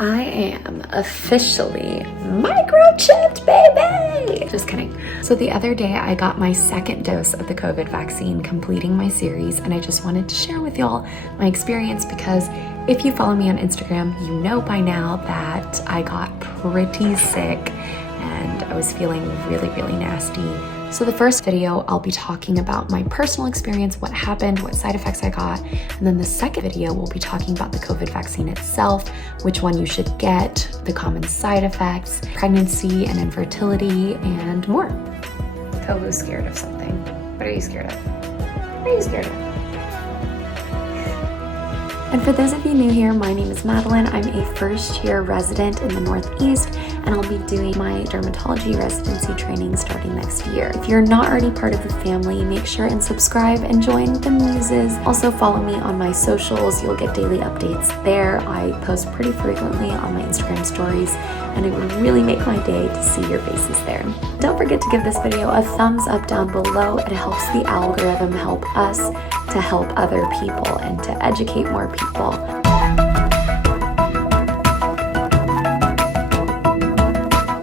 I am officially microchipped, baby! Just kidding. So the other day I got my second dose of the COVID vaccine, completing my series, and I just wanted to share with y'all my experience because if you follow me on Instagram, you know by now that I got pretty sick and I was feeling really, really nasty. So the first video, I'll be talking about my personal experience, what happened, what side effects I got. And then the second video, we'll be talking about the COVID vaccine itself, which one you should get, the side effects, pregnancy and infertility, and more. Kobu's scared of something. What are you scared of? What are you scared of? And for those of you new here, my name is Madalyn. I'm a first-year resident in the Northeast, and I'll be doing my dermatology residency training starting next year. If you're not already part of the family, make sure and subscribe and join the muses. Also follow me on my socials. You'll get daily updates there. I post pretty frequently on my Instagram stories, and it would really make my day to see your faces there. Don't forget to give this video a thumbs up down below. It helps the algorithm help us to help other people and to educate more people.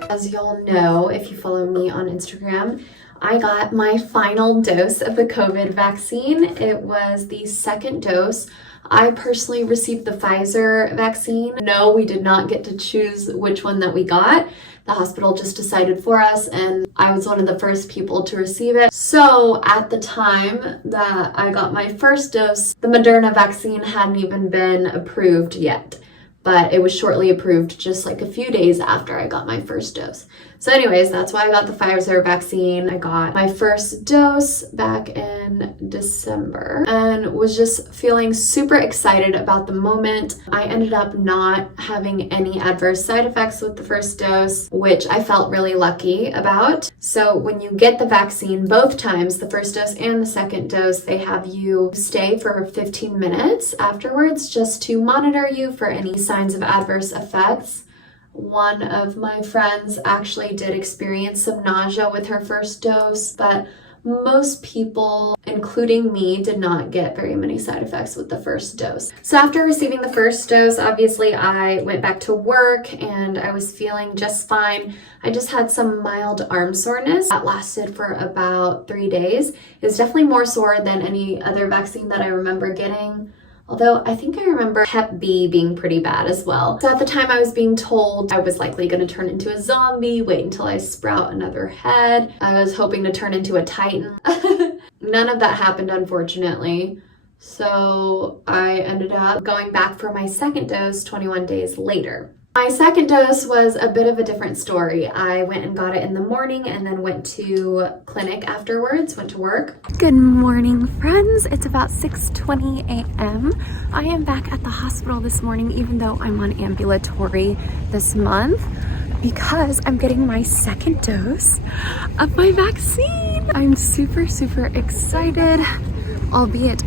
As y'all know, if you follow me on Instagram, I got my final dose of the COVID vaccine. It was the second dose. I personally received the Pfizer vaccine. No, we did not get to choose which one that we got. The hospital just decided for us, and I was one of the first people to receive it. So at the time that I got my first dose, the Moderna vaccine hadn't even been approved yet, but it was shortly approved just like a few days after I got my first dose. So anyways, that's why I got the Pfizer vaccine. I got my first dose back in December and was just feeling super excited about the moment. I ended up not having any adverse side effects with the first dose, which I felt really lucky about. So when you get the vaccine both times, the first dose and the second dose, they have you stay for 15 minutes afterwards just to monitor you for any signs of adverse effects. One of my friends actually did experience some nausea with her first dose, but most people, including me, did not get very many side effects with the first dose. So after receiving the first dose, obviously I went back to work and I was feeling just fine. I just had some mild arm soreness that lasted for about 3 days. It was definitely more sore than any other vaccine that I remember getting. Although I think I remember Hep B being pretty bad as well. So at the time I was being told I was likely going to turn into a zombie, wait until I sprout another head. I was hoping to turn into a titan. None of that happened, unfortunately. So I ended up going back for my second dose 21 days later. My second dose was a bit of a different story. I went and got it in the morning and then went to clinic afterwards, went to work. Good morning, friends. It's about 6:20 a.m. I am back at the hospital this morning, even though I'm on ambulatory this month, because I'm getting my second dose of my vaccine. I'm super, super excited, albeit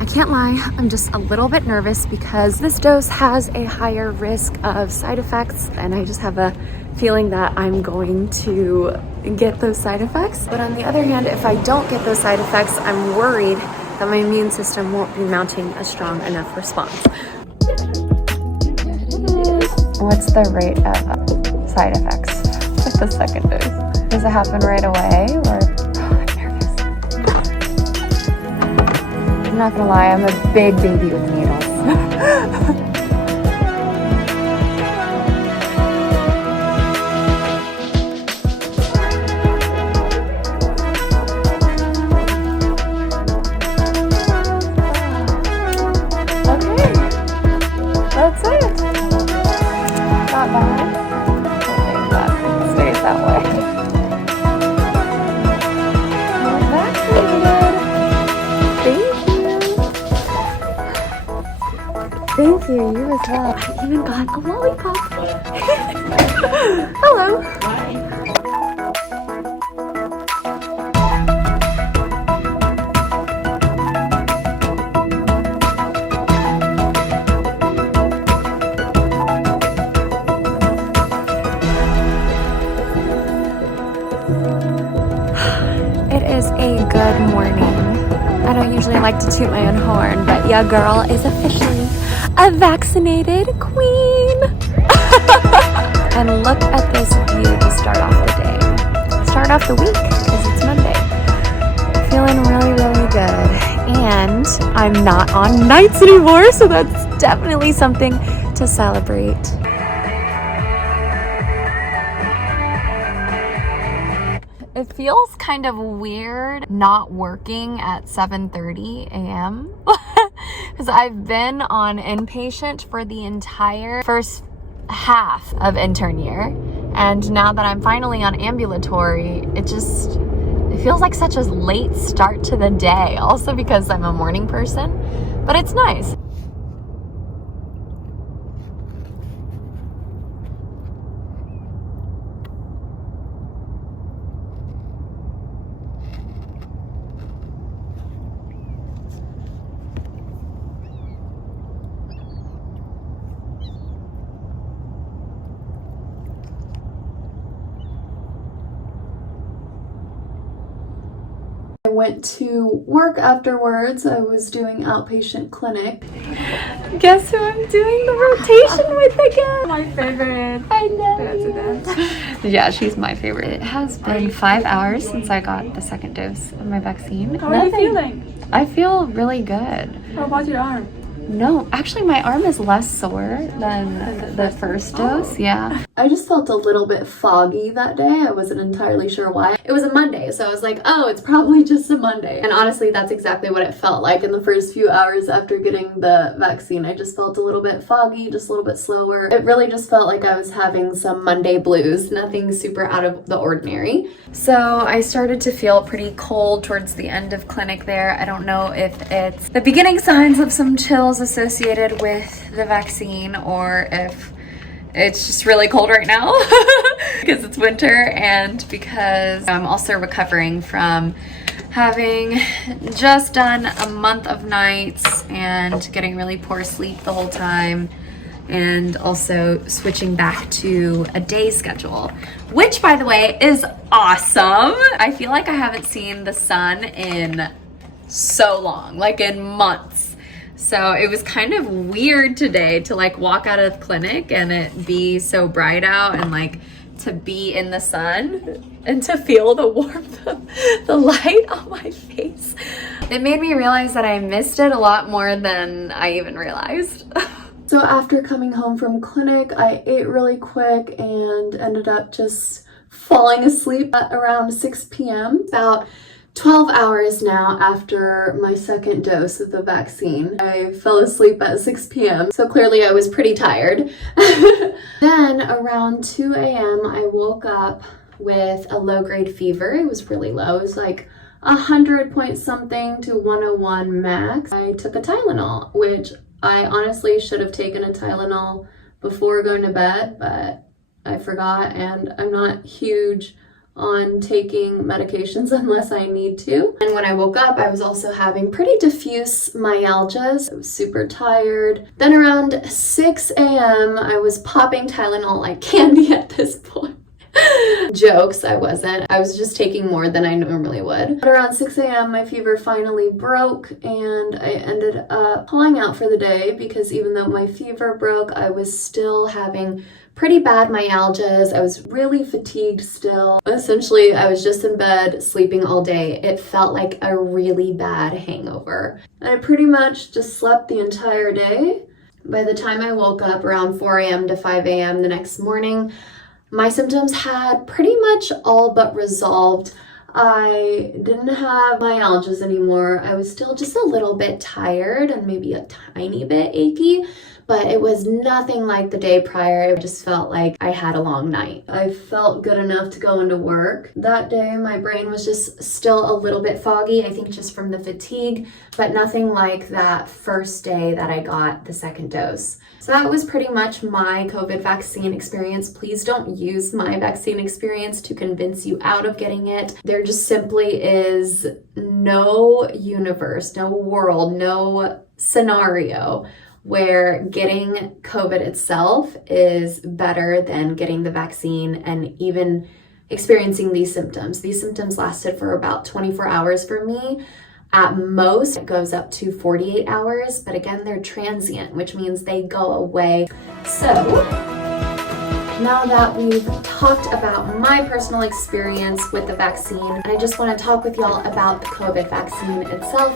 I can't lie, I'm just a little bit nervous because this dose has a higher risk of side effects, and I just have a feeling that I'm going to get those side effects. But on the other hand, if I don't get those side effects, I'm worried that my immune system won't be mounting a strong enough response. What's the rate of side effects with the second dose? Does it happen right away, or? I'm not gonna lie, I'm a big baby with needles. Okay, that's it. Not bad. Hoping that stays that way. Thank you, you as well. I even got a lollipop. Hello. Hi. It is a good morning. I don't usually like to toot my own horn, but yeah, girl is officially a vaccinated queen. look at this view to start off the day. Start off the week, because it's Monday. Feeling really, really good. And I'm not on nights anymore, so that's definitely something to celebrate. It feels kind of weird not working at 7:30 a.m. because I've been on inpatient for the entire first half of intern year. And now that I'm finally on ambulatory, it feels like such a late start to the day. Also because I'm a morning person, but it's nice. I went to work afterwards. I was doing outpatient clinic. Guess who I'm doing the rotation with again? My favorite. I know. Yeah, she's my favorite. It has been 5 hours since I got the second dose of my vaccine. How are you feeling? I feel really good. How about your arm? No, actually my arm is less sore than the first dose, yeah. I just felt a little bit foggy that day. I wasn't entirely sure why. It was a Monday, so I was like, oh, it's probably just a Monday. And honestly, that's exactly what it felt like in the first few hours after getting the vaccine. I just felt a little bit foggy, just a little bit slower. It really just felt like I was having some Monday blues, nothing super out of the ordinary. So I started to feel pretty cold towards the end of clinic there. I don't know if it's the beginning signs of some chills associated with the vaccine or if it's just really cold right now because it's winter and because I'm also recovering from having just done a month of nights and getting really poor sleep the whole time, and also switching back to a day schedule, which by the way is awesome. I feel like I haven't seen the sun in so long, like in months. So it was kind of weird today to like walk out of clinic and it be so bright out and like to be in the sun and to feel the warmth of the light on my face. It made me realize that I missed it a lot more than I even realized. So after coming home from clinic, I ate really quick and ended up just falling asleep at around 6 p.m. About 12 hours now after my second dose of the vaccine. I fell asleep at 6 p.m. so clearly I was pretty tired. Then around 2 a.m. I woke up with a low-grade fever. It was really low. It was like 100 point something to 101 max. I took a Tylenol, which I honestly should have taken a Tylenol before going to bed, but I forgot, and I'm not huge on taking medications unless I need to. And when I woke up, I was also having pretty diffuse myalgias. I was super tired. Then around 6 a.m., I was popping Tylenol like candy at this point. Jokes, I wasn't. I was just taking more than I normally would. But around 6 a.m., my fever finally broke and I ended up pulling out for the day because even though my fever broke, I was still having pretty bad myalgias. I was really fatigued still. Essentially, I was just in bed sleeping all day. It felt like a really bad hangover. I pretty much just slept the entire day. By the time I woke up around 4 a.m. to 5 a.m. the next morning, my symptoms had pretty much all but resolved. I didn't have myalgias anymore. I was still just a little bit tired and maybe a tiny bit achy, but it was nothing like the day prior. I just felt like I had a long night. I felt good enough to go into work. That day, my brain was just still a little bit foggy, I think just from the fatigue, but nothing like that first day that I got the second dose. So that was pretty much my COVID vaccine experience. Please don't use my vaccine experience to convince you out of getting it. There just simply is no universe, no world, no scenario where getting COVID itself is better than getting the vaccine and even experiencing these symptoms. These symptoms lasted for about 24 hours for me. At most, it goes up to 48 hours, but again, they're transient, which means they go away. So, now that we've talked about my personal experience with the vaccine, I just want to talk with y'all about the COVID vaccine itself,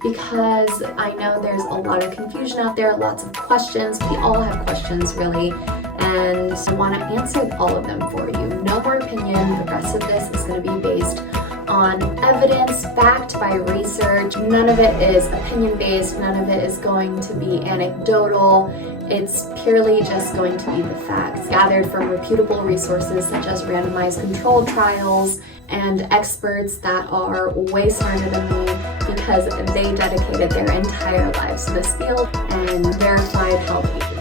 because I know there's a lot of confusion out there, lots of questions. We all have questions, really, and I want to answer all of them for you. No more opinion. The rest of this is going to be based on evidence, backed by research. None of it is opinion-based. None of it is going to be anecdotal. It's purely just going to be the facts gathered from reputable resources such as randomized controlled trials and experts that are way smarter than me because they dedicated their entire lives to this field and verified health agencies.